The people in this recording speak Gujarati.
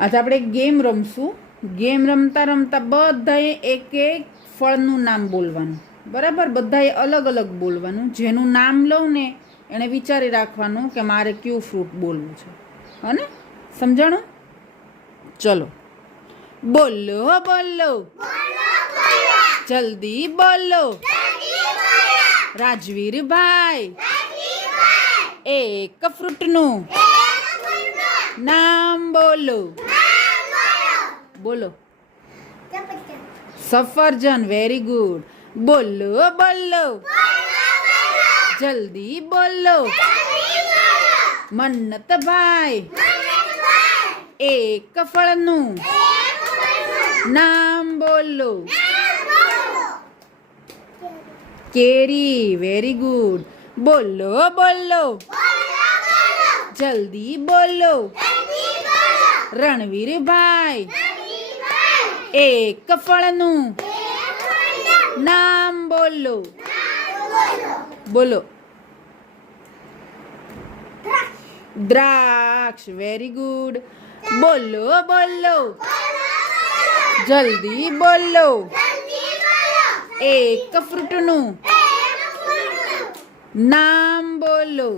આજે આપણે ગેમ રમશું. ગેમ રમતા રમતા બધાએ એક એક ફળનું નામ બોલવાનું, બરાબર? બધાએ અલગ અલગ બોલવાનું. જેનું નામ લઉં ને એણે વિચારી રાખવાનું કે મારે કયું ફ્રૂટ બોલવું છે. અને સમજાણું? ચલો, બોલો બોલો, જલ્દી બોલો. રાજવીરભાઈ એક ફ્રૂટનું નામ બોલો. બોલો. સફરજન. Very good. બોલો બોલો, જલ્દી બોલો. મન્નતભાઈ એક ફળનું નામ બોલો. કેરી. Very good. બોલો બોલો, જલ્દી બોલો. રણવીરભાઈ એક ફળનું નામ બોલો. બોલો. દ્રાક્ષ. Very good. બોલો બોલો, જલ્દી બોલો. એક ફ્રૂટનું નામ બોલો.